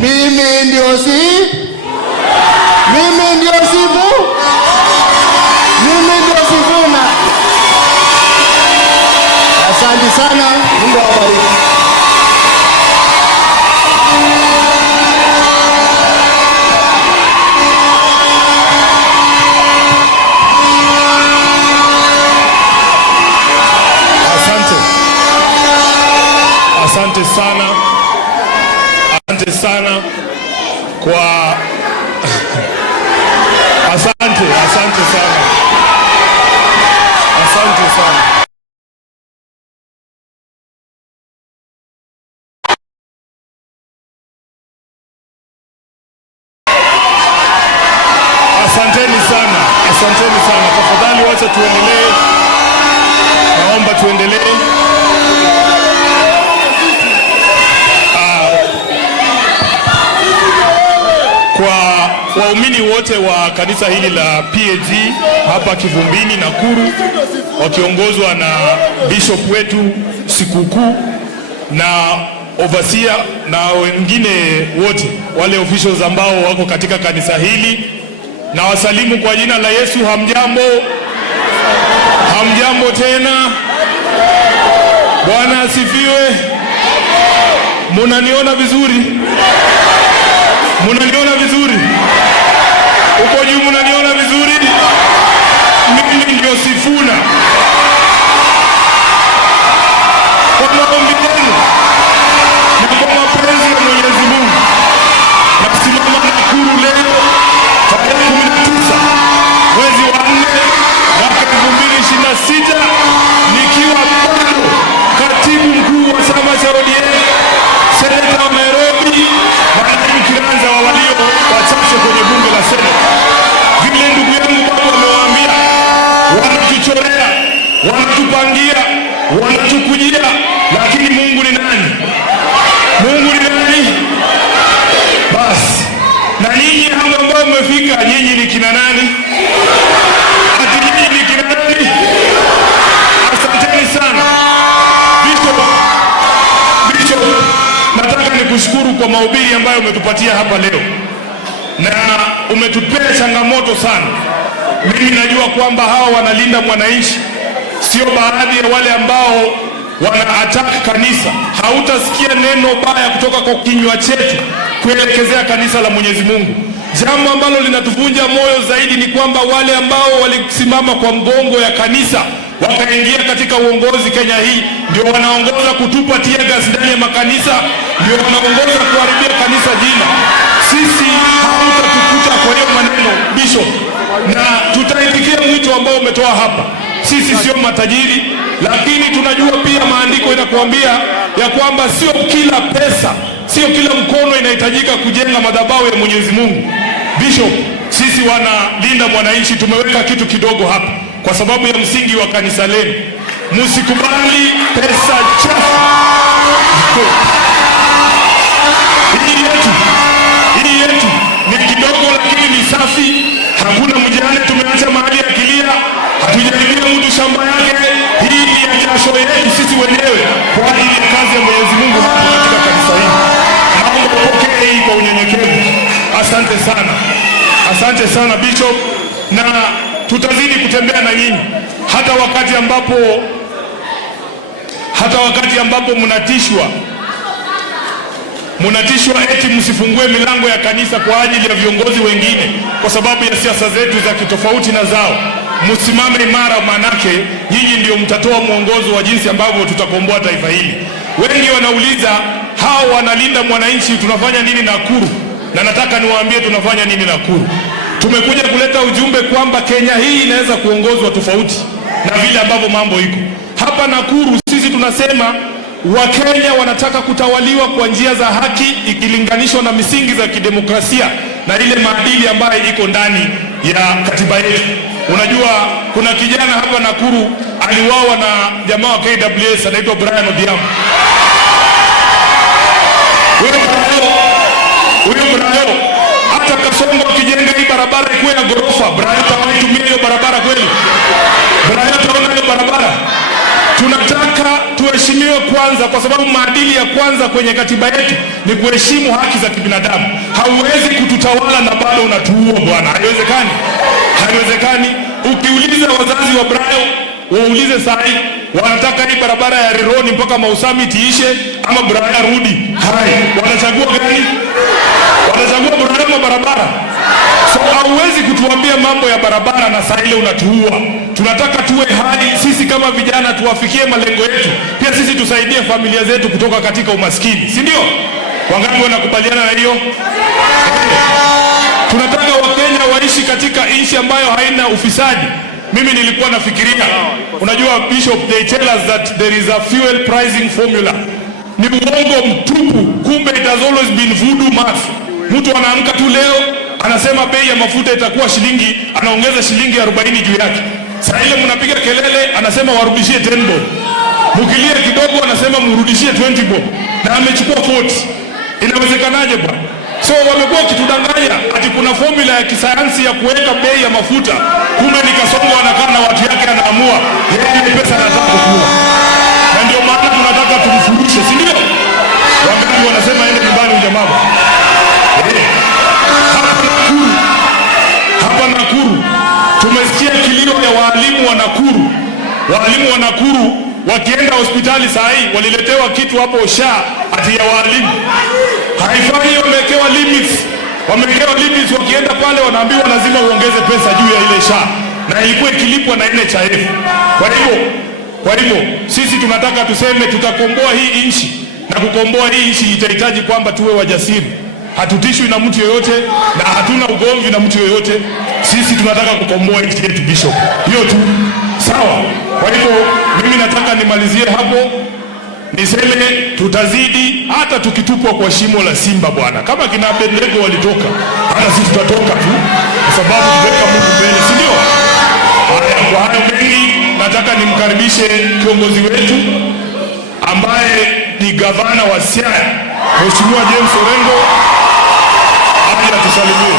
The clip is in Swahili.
Mimi ndio Sifuna. Asante sana, Mungu awabariki. Asante sana kwa asante sana. Asanteni sana. Tafadhali wacha tuendelee. Naomba tuendelee. Kwa waumini wote wa kanisa hili la PAG hapa Kivumbini Nakuru, wakiongozwa na bishop wetu Sikukuu na overseer na wengine wote wale officials ambao wako katika kanisa hili, na wasalimu kwa jina la Yesu. Hamjambo? Hamjambo tena? Bwana asifiwe. Munaniona vizuri? Munaniona vizuri? Uko juu munaniona vizuri? Mimi ndio Sifuna. Kwa maombi yenu na kwa mapenzi ya Mwenyezi Mungu, nasimama Nakuru leo tarehe 19 mwezi wa 4 mwaka 2026 nikiwa bado katibu mkuu wa chama cha ODM, seneta wa Nairobi na naibu kiranja wa walio wachache kwenye bunge la Senate. Vile ndugu yangu bado wamewaambia, wanatuchorea, wanatupangia, wanatukujia, lakini Mungu ni nani? Mungu ni nani? Basi na ninyi hao ambao mmefika, nyinyi ni kina nani? Ati nyinyi ni kina nani? Asanteni sana. Bishop, nataka nikushukuru kwa mahubiri ambayo umetupatia hapa leo, na umetupea changamoto sana. Mimi najua kwamba hawa wanalinda mwananchi, sio baadhi ya wale ambao wana attack kanisa. Hautasikia neno baya kutoka kwa kinywa chetu kuelekezea kanisa la Mwenyezi Mungu. Jambo ambalo linatuvunja moyo zaidi ni kwamba wale ambao walisimama kwa mgongo ya kanisa wakaingia katika uongozi Kenya hii ndio wanaongoza kutupa tear gas ndani ya makanisa, ndio wanaongoza kuharibia kanisa jina. Sisi hautatukuta kwa hiyo maneno, Bishop, na tutaitikia mwito ambao umetoa hapa. Sisi sio matajiri, lakini tunajua pia maandiko inakuambia ya kwamba sio kila pesa, sio kila mkono inahitajika kujenga madhabahu ya Mwenyezi Mungu. Bishop, sisi wanalinda mwananchi tumeweka kitu kidogo hapa kwa sababu ya msingi wa kanisa lenu. Msikubali pesa chafu. Hii yetu ni kidogo lakini ni safi. Hakuna mjane tumeacha mahali akilia. Hatujaibia mtu shamba yake. Hii ni ya jasho yetu sisi wenyewe kwa ajili ya kazi ya Mwenyezi Mungu hapa katika kanisa hili. Naomba upokee hii kwa unyenyekevu. Asante sana. Asante sana Bishop, na tutazidi kutembea na nyinyi hata wakati ambapo mnatishwa eti msifungue milango ya kanisa kwa ajili ya viongozi wengine kwa sababu ya siasa zetu za kitofauti na zao. Msimame imara, manake nyinyi ndio mtatoa mwongozo wa jinsi ambavyo tutakomboa taifa hili. Wengi wanauliza hao wanalinda mwananchi tunafanya nini Nakuru, na nataka niwaambie tunafanya nini Nakuru. Tumekuja kuleta ujumbe kwamba Kenya hii inaweza kuongozwa tofauti na vile ambavyo mambo iko hapa Nakuru. Sisi tunasema Wakenya wanataka kutawaliwa kwa njia za haki ikilinganishwa na misingi za kidemokrasia na ile maadili ambayo iko ndani ya katiba yetu. Unajua kuna kijana hapa Nakuru aliuawa na jamaa wa KWS anaitwa Brian Odhiambo. Huyo Brian hata Kasongo akijenga hii barabara ikuwe na gorofa, Brian atatumia hiyo barabara kweli? Brian ataona hiyo barabara? Tunataka tuheshimiwe kwanza, kwa sababu maadili ya kwanza kwenye katiba yetu ni kuheshimu haki za kibinadamu. Hauwezi kututawala na bado unatuua bwana, haiwezekani, haiwezekani. Ukiuliza wazazi wa Brayo, waulize sahi, wanataka hii barabara ya Rironi mpaka Mau Summit iishe ama Brayo arudi hai? Wanachagua gani? Wanachagua Brayo ama barabara? So hauwezi kutuambia mambo ya barabara na saa ile unatuua. Tunataka tuwe hai sisi kama vijana, tuwafikie malengo yetu, pia sisi tusaidie familia zetu kutoka katika umaskini, si ndio? Wangapi wanakubaliana na hiyo? Tunataka Wakenya waishi katika nchi ambayo haina ufisadi. Mimi nilikuwa nafikiria, unajua Bishop, they tell us that there is a fuel pricing formula. Ni uongo mtupu, kumbe it has always been voodoo math. Mtu anaamka tu leo anasema bei ya mafuta itakuwa shilingi, anaongeza shilingi 40 juu yake. Sasa ile mnapiga kelele, anasema warudishie 10 bob. Mukilia kidogo anasema mrudishie 20 bob. Na amechukua 40. Inawezekanaje bwana? So wamekuwa kitudanganya ati kuna formula ya kisayansi ya kuweka bei ya mafuta. Kumbe ni Kasongo anakaa na watu yake anaamua yeye pesa anataka kukua. Na ndio maana tunataka tumfurushe, si ndio? Wangapi wanasema ende nyumbani ujamaa. Hapa Nakuru tumesikia kilio ya walimu wa Nakuru. Walimu wa Nakuru wakienda hospitali saa hii waliletewa kitu hapo SHA ati ya walimu. Haifanyi, wamewekewa limits. Wamewekewa limits, wakienda pale wanaambiwa lazima uongeze pesa juu ya ile SHA. Na ilikuwa ikilipwa na NHIF. Kwa hivyo sisi tunataka tuseme tutakomboa hii nchi, na kukomboa hii nchi itahitaji kwamba tuwe wajasiri. Hatutishwi na mtu yoyote na hatuna ugomvi na mtu yoyote. Sisi tunataka kukomboa nchi yetu, Bishop. Hiyo tu. Sawa. Kwa hivyo mimi nataka nimalizie hapo. Niseme tutazidi hata tukitupwa kwa shimo la simba bwana. Kama kina Abednego walitoka, hata sisi tutatoka tu, kwa sababu tuweka Mungu mbele, si ndio? Haya, kwa hayo mengi nataka nimkaribishe kiongozi wetu ambaye ni gavana wa Siaya, Mheshimiwa James Orengo, aje atusalimie.